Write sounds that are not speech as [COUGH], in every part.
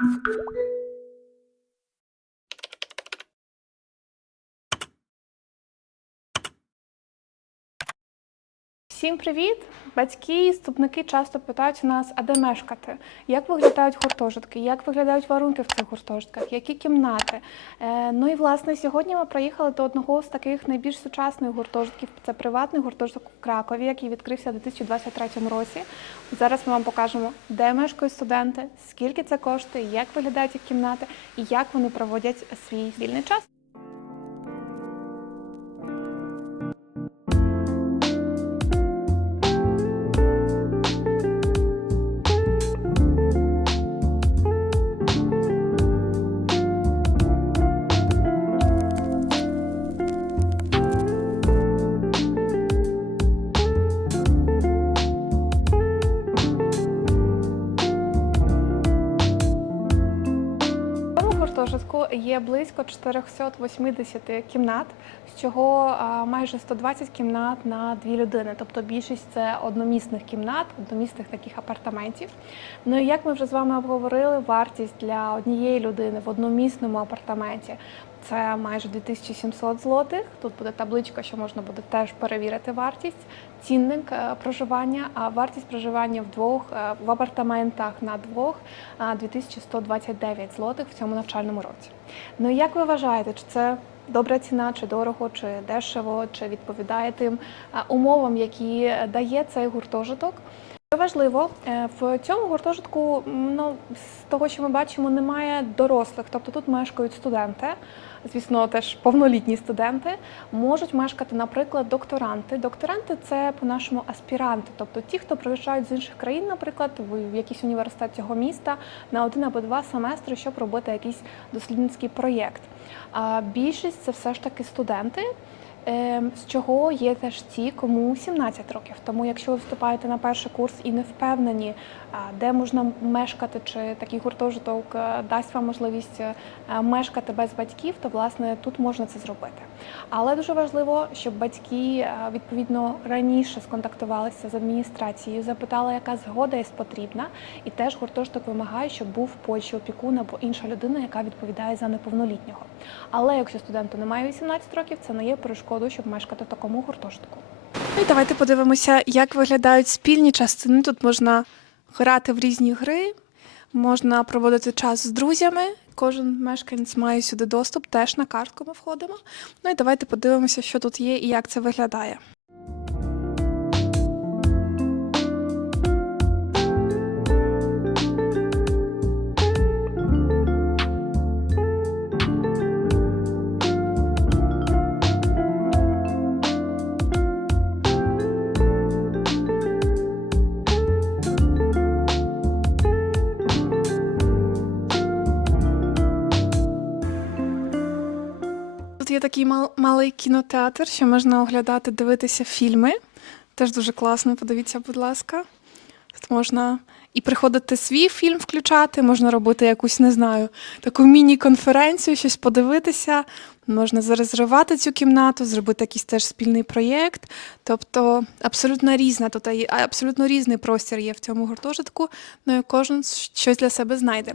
Thank you. Всім привіт! Батьки і вступники часто питають у нас, а де мешкати? Як виглядають гуртожитки, як виглядають варунки в цих гуртожитках, які кімнати? Е, ну і власне сьогодні ми приїхали до одного з таких найбільш сучасних гуртожитків. Це приватний гуртожиток в Кракові, який відкрився у 2023 році. Зараз ми вам покажемо, де мешкають студенти, скільки це коштує, як виглядають їх кімнати і як вони проводять свій вільний час. Є близько 480 кімнат, з чого майже 120 кімнат на дві людини. Тобто більшість це одномісних кімнат, одномісних таких апартаментів. Ну і як ми вже з вами обговорили, вартість для однієї людини в одномісному апартаменті це майже 2700 злотих. Тут буде табличка, що можна буде теж перевірити вартість. Цінник е, проживання, а вартість проживання вдвох е, в апартаментах на двох е, 2129 злотих в цьому навчальному році. Ну як ви вважаєте, чи це добра ціна, чи дорого, чи дешево, чи відповідає тим е, умовам, які дає цей гуртожиток? Важливо, е, в цьому гуртожитку, ну, з того, що ми бачимо, немає дорослих, тобто тут мешкають студенти. Звісно, теж повнолітні студенти можуть мешкати, наприклад, докторанти. Докторанти це по-нашому аспіранти, тобто ті, хто приїжджають з інших країн, наприклад, в якийсь університет цього міста на один або два семестри, щоб робити якийсь дослідницький проєкт. А більшість це все ж таки студенти. Ем, З чого є теж ті, кому 17 років. Тому, якщо ви вступаєте на перший курс і не впевнені, де можна мешкати, чи такий гуртожиток е, дасть вам можливість е, мешкати без батьків, то власне тут можна це зробити. Але дуже важливо, щоб батьки е, відповідно раніше сконтактувалися з адміністрацією, запитали, яка згода є потрібна, і теж гуртожиток вимагає, щоб був в Польщі опікун або інша людина, яка відповідає за неповнолітнього. Але якщо студенту немає 18 років, це не є перешкодою, щоб мешкати в такому гуртожитку. Ну і давайте подивимося, як виглядають спільні частини. Тут можна грати в різні гри, можна проводити час з друзями. Кожен мешканець має сюди доступ, теж на картку ми входимо. Ну і давайте подивимося, що тут є і як це виглядає. Такий мал- малий кінотеатр, що можна оглядати, дивитися фільми. Теж дуже класно, подивіться, будь ласка. Можна і приходити свій фільм включати, можна робити якусь, не знаю, таку міні-конференцію, щось подивитися. Можна зарезервувати цю кімнату, зробити якийсь теж спільний проєкт. Тобто абсолютно різна тут абсолютно різний простір є в цьому гуртожитку, ну і кожен щось для себе знайде.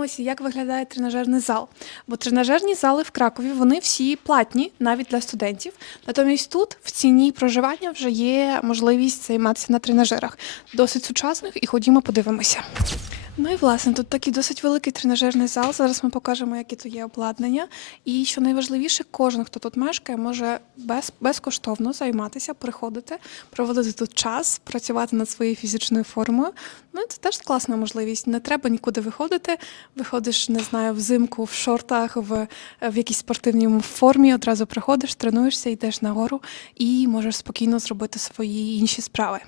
Подивимося, як виглядає тренажерний зал. Бо тренажерні зали в Кракові вони всі платні, навіть для студентів. Натомість тут в ціні проживання вже є можливість займатися на тренажерах. Досить сучасних, і ходімо подивимося. Ну і власне тут такий досить великий тренажерний зал. Зараз ми покажемо, яке тут є обладнання. І що найважливіше, кожен, хто тут мешкає, може без, безкоштовно займатися, приходити, проводити тут час, працювати над своєю фізичною формою. Ну і це теж класна можливість. Не треба нікуди виходити. Виходиш, не знаю, взимку в шортах, в, в якійсь спортивній формі. Одразу приходиш, тренуєшся, йдеш нагору і можеш спокійно зробити свої інші справи.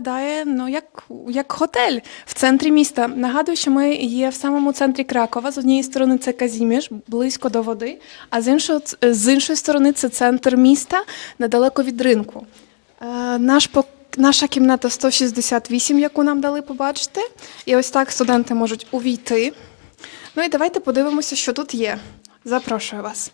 Виглядає ну як як готель в центрі міста. Нагадую, що ми є в самому центрі Кракова. З однієї сторони це Казіміж, близько до води, а з іншої, з іншої сторони це центр міста, недалеко від ринку. Е, Наш пок- Наша кімната 168, яку нам дали побачити. І ось так студенти можуть увійти. Ну і давайте подивимося, що тут є. Запрошую вас.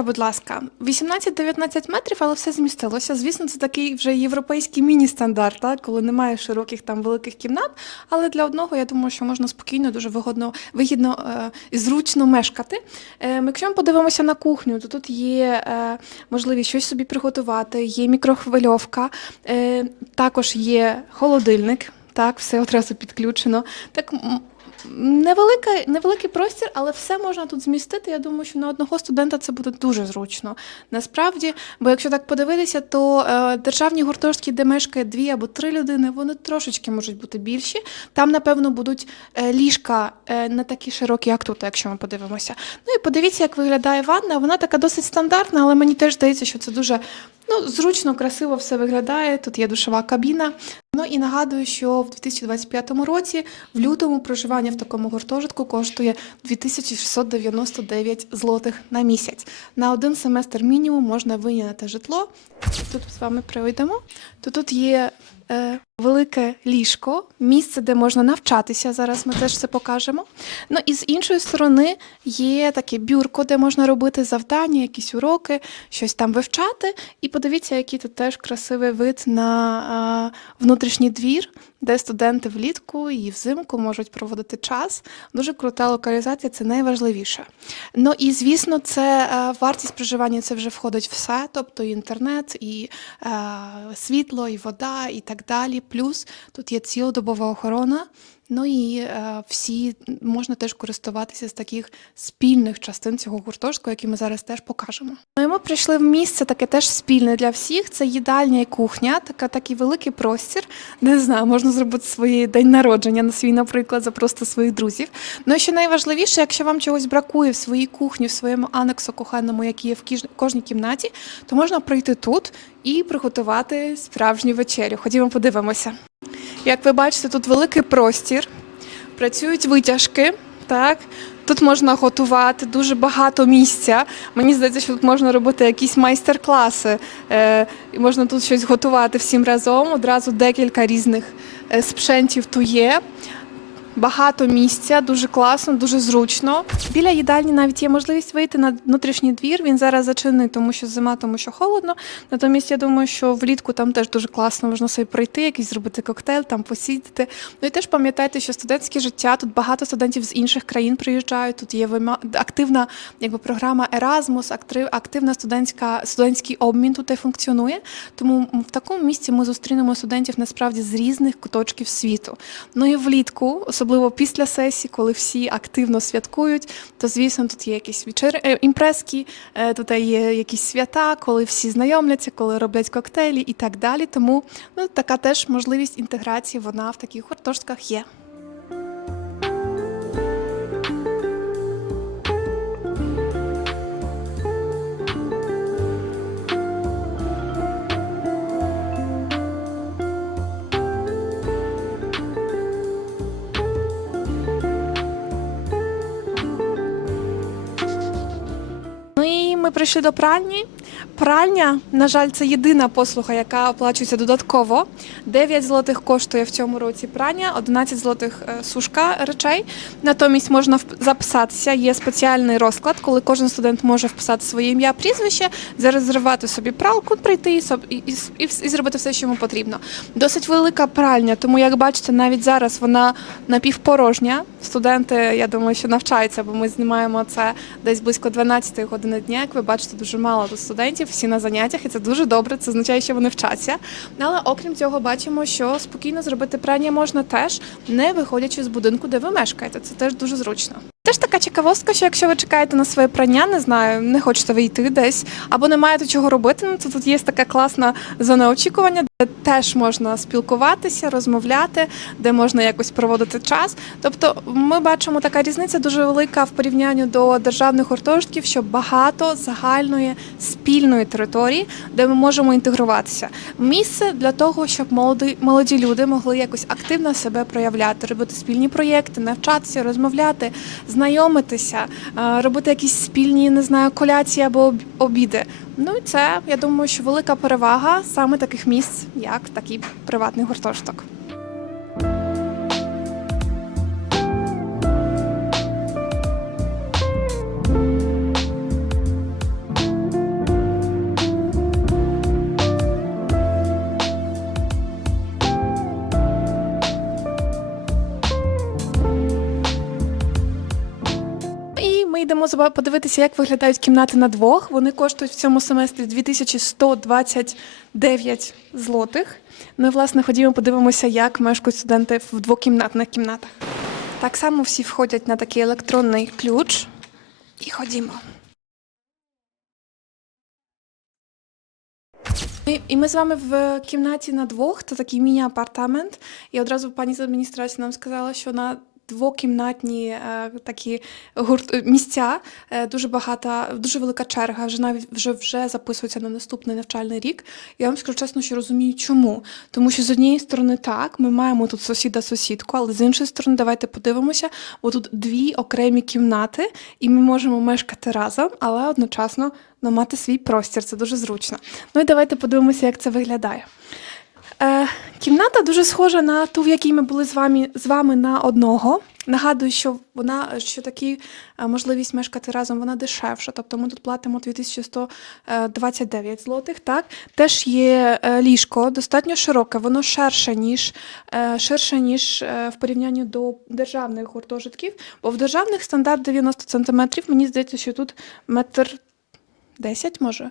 Подивіться, будь ласка, 18-19 метрів, але все змістилося. Звісно, це такий вже європейський міні-стандарт, так? коли немає широких там великих кімнат. Але для одного я думаю, що можна спокійно, дуже вигодно, вигідно е, і зручно мешкати. Е, якщо ми подивимося на кухню, то тут є е, можливість щось собі приготувати, є мікрохвильовка, е, також є холодильник. Так, все одразу підключено. Так Невелика, невеликий простір, але все можна тут змістити. Я думаю, що на одного студента це буде дуже зручно. Насправді, бо якщо так подивитися, то е, державні гуртожитки, де мешкає дві або три людини, вони трошечки можуть бути більші. Там, напевно, будуть е, ліжка е, не такі широкі, як тут, якщо ми подивимося. Ну і подивіться, як виглядає ванна. Вона така досить стандартна, але мені теж здається, що це дуже ну, зручно, красиво все виглядає. Тут є душова кабіна. Ну і нагадую, що в 2025 році в лютому проживання в такому гуртожитку коштує 2699 злотих на місяць. На один семестр мінімум можна виняти житло. Тут з вами пройдемо. То тут є велике ліжко, місце, де можна навчатися. Зараз ми теж це покажемо. Ну і з іншої сторони є таке бюрко, де можна робити завдання, якісь уроки, щось там вивчати. І подивіться, який тут теж красивий вид на е, внутрішній двір, де студенти влітку і взимку можуть проводити час. Дуже крута локалізація, це найважливіше. Ну і звісно, це е, вартість проживання це вже входить все, тобто і інтернет, і е, світло, і вода, і так далі. Плюс тут є цілодобова охорона. Ну і е, всі можна теж користуватися з таких спільних частин цього гуртожитку, які ми зараз теж покажемо. Ну і ми прийшли в місце таке теж спільне для всіх. Це їдальня і кухня, така такий великий простір, не знаю, можна зробити свій день народження на свій, наприклад, запросити своїх друзів. Ну і що найважливіше, якщо вам чогось бракує в своїй кухні, в своєму анексу коханому, який є в кожній кімнаті, то можна прийти тут і приготувати справжню вечерю. Ходімо, подивимося. Як ви бачите, тут великий простір, працюють витяжки. Так, тут можна готувати дуже багато місця. Мені здається, що тут можна робити якісь майстер-класи. Е, і можна тут щось готувати всім разом. Одразу декілька різних е, спшентів тут є. Багато місця, дуже класно, дуже зручно. Біля їдальні навіть є можливість вийти на внутрішній двір. Він зараз зачинений, тому що зима, тому що холодно. Натомість я думаю, що влітку там теж дуже класно можна собі пройти, якийсь зробити коктейль, там посидіти. Ну і теж пам'ятайте, що студентське життя тут багато студентів з інших країн приїжджають. Тут є вима- активна якби програма Erasmus, активна студентська студентський обмін тут і функціонує. Тому в такому місці ми зустрінемо студентів насправді з різних куточків світу. Ну і влітку, особливо після сесії, коли всі активно святкують, то звісно тут є якісь вечер... е, імпрески, е, тут є якісь свята, коли всі знайомляться, коли роблять коктейлі і так далі. Тому ну, така теж можливість інтеграції вона в таких гуртожитках є. Прийшли до пральні. Пральня, на жаль, це єдина послуга, яка оплачується додатково. 9 злотих коштує в цьому році прання, 11 злотих е, сушка речей. Натомість можна записатися. Є спеціальний розклад, коли кожен студент може вписати своє ім'я, прізвище, зарезервувати собі пралку, прийти і, і, і, і зробити все, що йому потрібно. Досить велика пральня, тому як бачите, навіть зараз вона напівпорожня. Студенти, я думаю, що навчаються, бо ми знімаємо це десь близько 12 години дня. Як ви бачите, дуже мало тут студентів, всі на заняттях, і це дуже добре. Це означає, що вони вчаться. Але окрім цього, бачимо, що спокійно зробити прання можна теж, не виходячи з будинку, де ви мешкаєте. Це теж дуже зручно. Теж така цікавостка, що якщо ви чекаєте на своє прання, не знаю, не хочете вийти десь або не маєте чого робити, ну то тут є така класна зона очікування, де теж можна спілкуватися, розмовляти, де можна якось проводити час. Тобто, ми бачимо така різниця дуже велика в порівнянні до державних гуртожитків, що багато загальної спільної території, де ми можемо інтегруватися. Місце для того, щоб молоді, молоді люди могли якось активно себе проявляти, робити спільні проєкти, навчатися, розмовляти, знайомитися, е, робити якісь спільні, не знаю, коляції або обіди. Ну і це я думаю, що велика перевага саме таких місць, як такий приватний гуртожиток. Ми подивитися, як виглядають кімнати на двох. Вони коштують в цьому семестрі 2129 злотих. Ну і власне ходімо, подивимося, як мешкають студенти в двокімнатних кімнатах. Так само всі входять на такий електронний ключ. І ходімо. І, і ми з вами в кімнаті на двох, це такий міні-апартамент. І одразу пані з адміністрації нам сказала, що на двокімнатні е, такі гурт е, місця е, дуже багата, дуже велика черга. Вже навіть вже вже записується на наступний навчальний рік. Я вам скажу чесно, що розумію, чому. Тому що з однієї сторони так, ми маємо тут сусіда-сусідку, але з іншої сторони, давайте подивимося, бо тут дві окремі кімнати, і ми можемо мешкати разом, але одночасно ну, мати свій простір. Це дуже зручно. Ну і давайте подивимося, як це виглядає. Е, кімната дуже схожа на ту, в якій ми були з вами, з вами на одного. Нагадую, що вона що такі е, можливість мешкати разом, вона дешевша. Тобто ми тут платимо 2129 злотих. Так теж є е, ліжко, достатньо широке, воно ширше ніж е, ширше ніж е, в порівнянні до державних гуртожитків. Бо в державних стандарт 90 сантиметрів. Мені здається, що тут метр 10 може.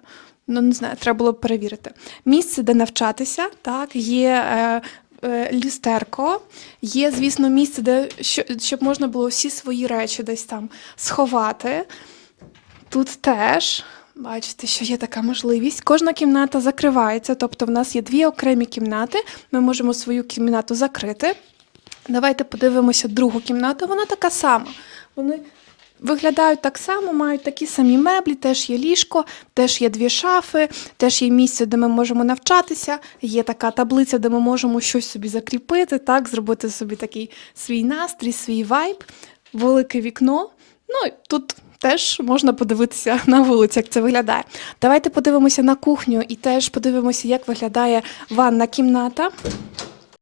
Ну, не знаю, треба було перевірити. Місце, де навчатися, так, є е, е, люстерко, є, звісно, місце, де щоб можна було всі свої речі десь там сховати. Тут теж. Бачите, що є така можливість. Кожна кімната закривається, тобто в нас є дві окремі кімнати. Ми можемо свою кімнату закрити. Давайте подивимося другу кімнату. Вона така сама. Вони виглядають так само, мають такі самі меблі, теж є ліжко, теж є дві шафи, теж є місце, де ми можемо навчатися. Є така таблиця, де ми можемо щось собі закріпити, так, зробити собі такий свій настрій, свій вайб, велике вікно. Ну і тут. Теж можна подивитися [LAUGHS] на вулиці, як це виглядає. Давайте подивимося на кухню і теж подивимося, як виглядає ванна кімната.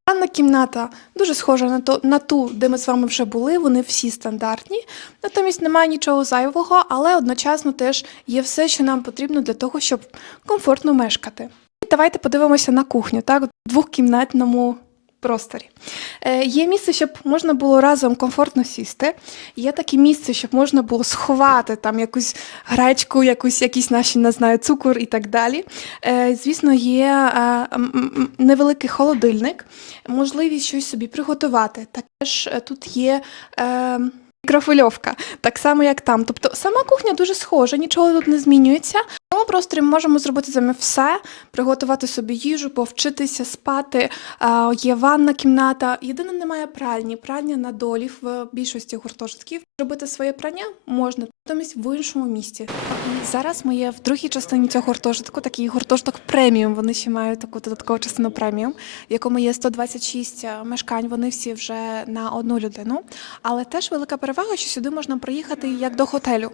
Ванна кімната дуже схожа на, то, на ту, де ми з вами вже були. Вони всі стандартні. Натомість немає нічого зайвого, але одночасно теж є все, що нам потрібно для того, щоб комфортно мешкати. І Давайте подивимося на кухню, так, в двохкімнатному просторі. Е, є місце, щоб можна було разом комфортно сісти. Є таке місце, щоб можна було сховати там якусь гречку, якусь, якісь наші, не знаю, цукор і так далі. Е, звісно, є е, невеликий холодильник, можливість щось собі приготувати. Також е, тут є. Е, Мікрофильовка, так само як там. Тобто сама кухня дуже схожа, нічого тут не змінюється. Цьому просторі ми можемо зробити з вами все, приготувати собі їжу, повчитися, спати. А, є ванна кімната. Єдине, немає пральні. Пральня на долі в більшості гуртожитків. Робити своє прання можна, натомість в іншому місті. Зараз ми є в другій частині цього гуртожитку, такий гуртожиток преміум. Вони ще мають таку додаткову частину преміум, в якому є 126 мешкань. Вони всі вже на одну людину. Але теж велика перевага, що сюди можна приїхати як до готелю.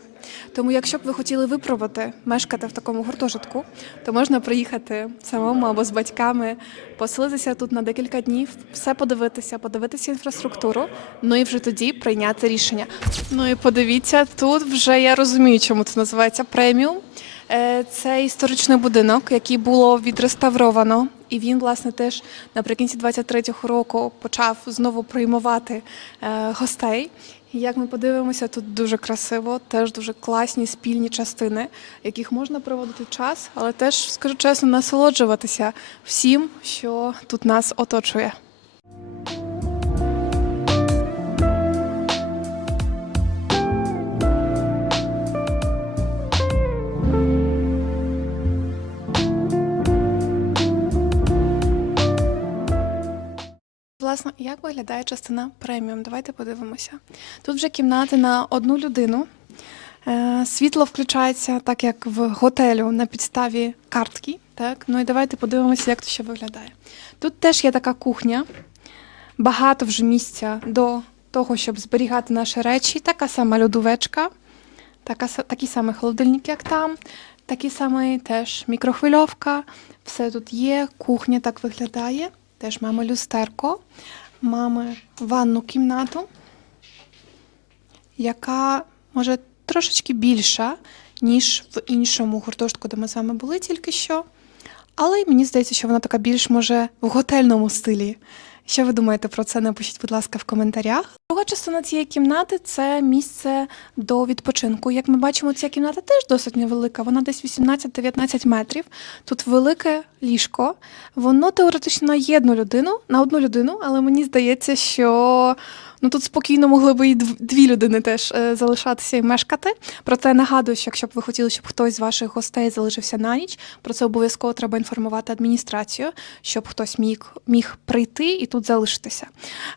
Тому, якщо б ви хотіли випробувати мешкати в такому гуртожитку, то можна приїхати самому або з батьками, поселитися тут на декілька днів, все подивитися, подивитися інфраструктуру, ну і вже тоді прийняти рішення. Ну і подивіться, тут вже я розумію, чому це називається преміум. Е, Це історичний будинок, який було відреставровано, і він, власне, теж наприкінці 23-го року почав знову приймувати е, гостей. Як ми подивимося, тут дуже красиво, теж дуже класні спільні частини, яких можна проводити час, але теж, скажу чесно, насолоджуватися всім, що тут нас оточує. Власне, як виглядає частина преміум? Давайте подивимося. Тут вже кімнати на одну людину. Е, Світло включається так, як в готелю на підставі картки. Так? Ну і давайте подивимося, як це ще виглядає. Тут теж є така кухня, багато вже місця до того, щоб зберігати наші речі. Така сама льодовечка, така, такий самий холодильник, як там, такий самий теж мікрохвильовка. Все тут є, кухня так виглядає. Теж маємо люстерко, маємо ванну кімнату, яка може трошечки більша, ніж в іншому гуртожитку, де ми з вами були тільки що. Але мені здається, що вона така більш може в готельному стилі. Що ви думаєте про це? Напишіть, будь ласка, в коментарях. Друга частина цієї кімнати це місце до відпочинку. Як ми бачимо, ця кімната теж досить невелика. Вона десь 18-19 метрів. Тут велике ліжко. Воно теоретично на одну людину, на одну людину, але мені здається, що ну тут спокійно могли би і дв- дві людини теж е, залишатися і мешкати. Проте нагадую, що якщо б ви хотіли, щоб хтось з ваших гостей залишився на ніч, про це обов'язково треба інформувати адміністрацію, щоб хтось міг, міг прийти і тут залишитися.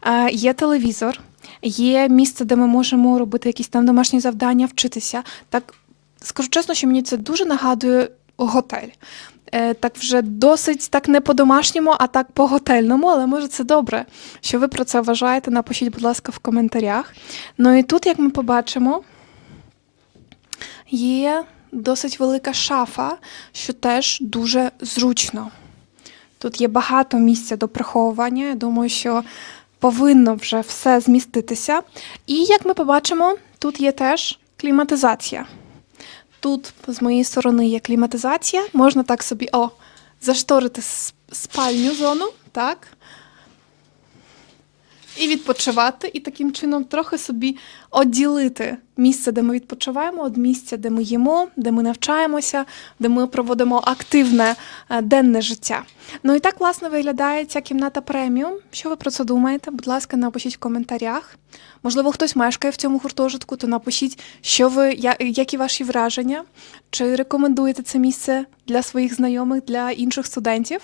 Е, є телевізор, є місце, де ми можемо робити якісь там домашні завдання, вчитися. Так скажу чесно, що мені це дуже нагадує готель. Е, Так вже досить так не по-домашньому, а так по-готельному, але може це добре. Що ви про це вважаєте? Напишіть, будь ласка, в коментарях. Ну і тут, як ми побачимо, є досить велика шафа, що теж дуже зручно. Тут є багато місця до приховування. Я думаю, що повинно вже все зміститися. І як ми побачимо, тут є теж кліматизація. Тут з моєї сторони є кліматизація. Можна так собі о, зашторити спальню зону, так? І відпочивати, і таким чином трохи собі оділити місце, де ми відпочиваємо, від місця, де ми їмо, де ми навчаємося, де ми проводимо активне е, денне життя. Ну і так, власне, виглядає ця кімната преміум. Що ви про це думаєте? Будь ласка, напишіть в коментарях. Можливо, хтось мешкає в цьому гуртожитку, то напишіть, що ви, які ваші враження, чи рекомендуєте це місце для своїх знайомих, для інших студентів.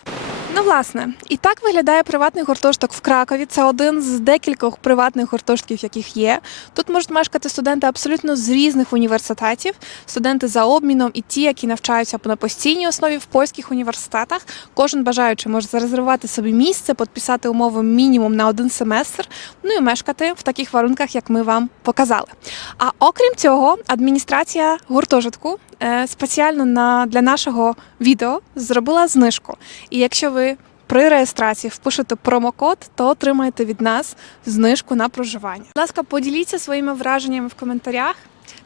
Ну, власне, і так виглядає приватний гуртожиток в Кракові. Це один з декількох приватних гуртожитків, яких є. Тут можуть мешкати студенти абсолютно з різних університетів, студенти за обміном і ті, які навчаються на постійній основі в польських університетах. Кожен бажаючий може зарезервувати собі місце, підписати умови мінімум на один семестр, ну і мешкати в таких варунках, як ми вам показали. А окрім цього, адміністрація гуртожитку спеціально на, для нашого відео зробила знижку. І якщо ви при реєстрації впишете промокод, то отримаєте від нас знижку на проживання. Будь ласка, поділіться своїми враженнями в коментарях.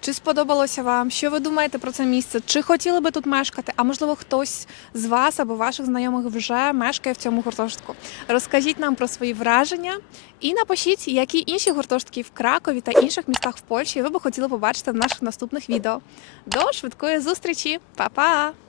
Чи сподобалося вам? Що ви думаєте про це місце? Чи хотіли би тут мешкати? А можливо, хтось з вас або ваших знайомих вже мешкає в цьому гуртожитку? Розкажіть нам про свої враження і напишіть, які інші гуртожитки в Кракові та інших містах в Польщі ви би хотіли побачити в наших наступних відео. До швидкої зустрічі, Па-па!